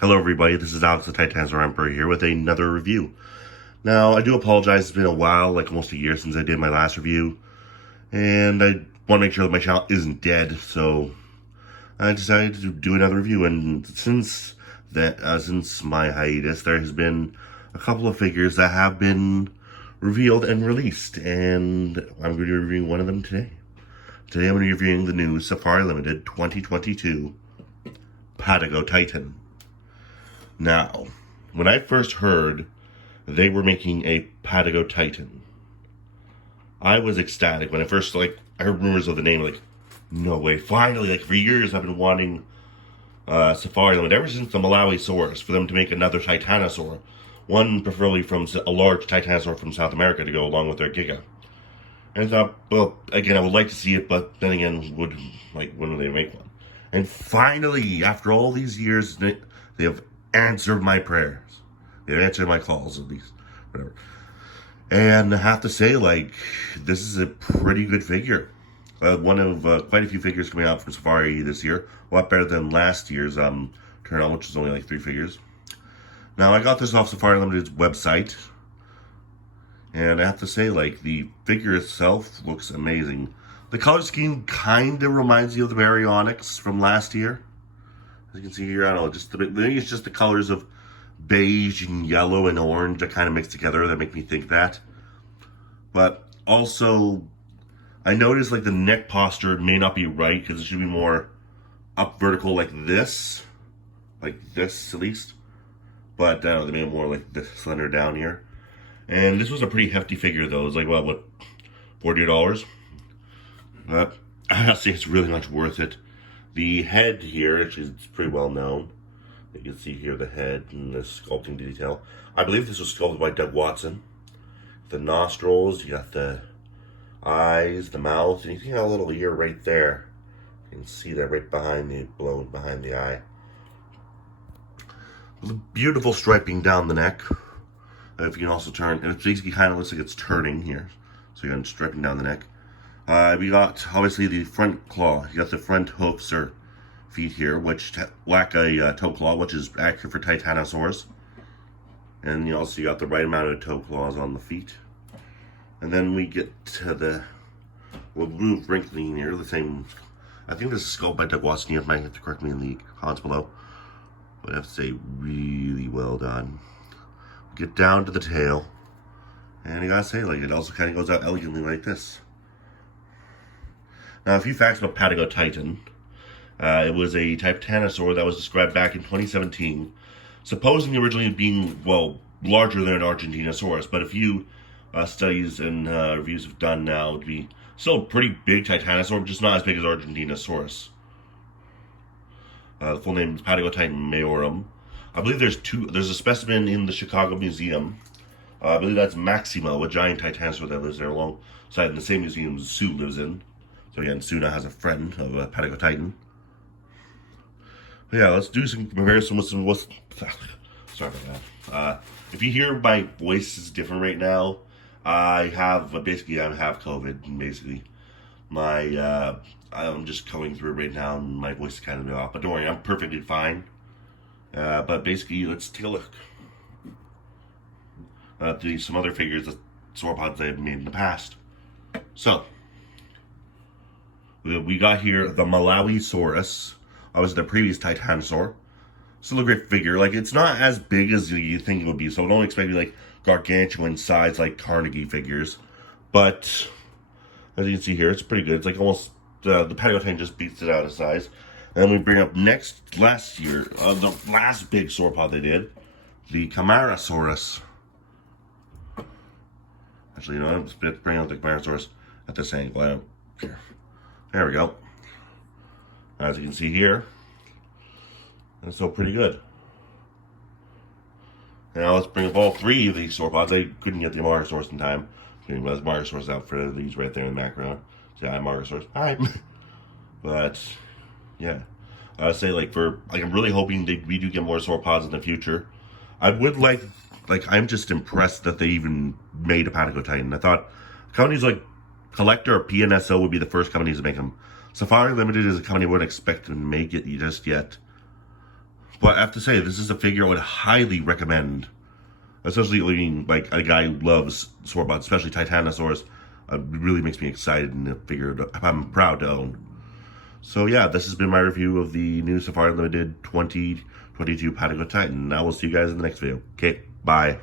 Hello everybody, this is Alex the Dinosaur Emperor here with another review. Now, I do apologize, it's been a while, like almost a year since I did my last review, and I want to make sure that my channel isn't dead, so I decided to do another review. And since my hiatus, there has been a couple of figures that have been revealed and released, and I'm going to be reviewing one of them today. Today I'm going to be reviewing the new Safari Limited 2022 Patagotitan. Now, when I first heard they were making a patagotitan, I was ecstatic. When I first, I heard rumors of the name, no way, finally, for years I've been wanting Safari Limited, ever since the Malawisaurus, for them to make another Titanosaur. One preferably from a large Titanosaur from South America to go along with their Giga. And I thought, well, again, I would like to see it, but then again, when will they make one? And finally, after all these years, they have answered my prayers. They've answered my calls, at least. Whatever. And I have to say, this is a pretty good figure. One of quite a few figures coming out from Safari this year. A lot better than last year's turnout, which was only 3 figures. Now, I got this off Safari Limited's website. And I have to say, the figure itself looks amazing. The color scheme kind of reminds me of the Baryonyx from last year. As you can see here, I don't know, I think it's just the colors of beige and yellow and orange that kind of mix together that make me think that. But also, I noticed the neck posture may not be right, because it should be more up vertical like this at least. But I don't know, they made it more this slender down here. And this was a pretty hefty figure though. It was what, $40? But I gotta say, it's really much worth it. The head here, actually, it's pretty well known. You can see here the head and the sculpting detail. I believe this was sculpted by Doug Watson. The nostrils, you got the eyes, the mouth, and you see a little ear right there. You can see that right behind the eye. The beautiful striping down the neck. If you can also turn, and it basically kind of looks like it's turning here. So you're striping down the neck. We got, obviously, the front claw. You got the front hoofs or feet here, which lack a toe claw, which is accurate for Titanosaurs. And you also got the right amount of toe claws on the feet. And then we get to we'll move wrinkling here, the same. I think this is sculpted by Doug Watson. You might have to correct me in the comments below. But I have to say, really well done. Get down to the tail. And you gotta say, it also kind of goes out elegantly like this. Now, a few facts about Patagotitan. It was a Titanosaur that was described back in 2017, supposedly originally being, larger than an Argentinosaurus, but a few studies and reviews have done now to be still a pretty big Titanosaur, but just not as big as Argentinosaurus. The full name is Patagotitan majorum. I believe there's a specimen in the Chicago Museum. I believe that's Maximo, a giant Titanosaur that lives there alongside in the same museum Sue lives in. So again, Sue now has a friend of a Patagotitan. But yeah, let's do some comparison with sorry about that. If you hear my voice is different right now, I have COVID, and basically I'm just going through it right now, and my voice is kind of off. But don't worry, I'm perfectly fine. But basically, let's take a look at some other figures, the sauropods I've made in the past. So, we got here the Malawisaurus. Obviously, the previous Titanosaur. Still a great figure. It's not as big as you think it would be, so don't expect gargantuan size like Carnegie figures. But as you can see here, it's pretty good. It's almost the Patagotitan just beats it out of size. And we bring up last year, the last big sauropod they did, the Camarasaurus. Actually, let's bring out the Camarasaurus at this angle. I don't care. There we go. As you can see here, that's still pretty good. Now let's bring up all 3 of these sauropods. I couldn't get the Amarasaurus in time. There's Amarasaurus out for these right there in the background. So yeah, Amarasaurus. Hi. But yeah, I would say I'm really hoping that we do get more sauropods in the future. I would I'm just impressed that they even made a Patagotitan. I thought companies like Collector or PNSO would be the first companies to make them. Safari Limited is a company I wouldn't expect to make it just yet. But I have to say, this is a figure I would highly recommend. Especially, I mean, like, a guy who loves Swordbots, especially Titanosaurs. It really makes me excited and a figure I'm proud to own. So yeah, this has been my review of the new Safari Limited 2022 Patagotitan. I will see you guys in the next video. Okay, bye.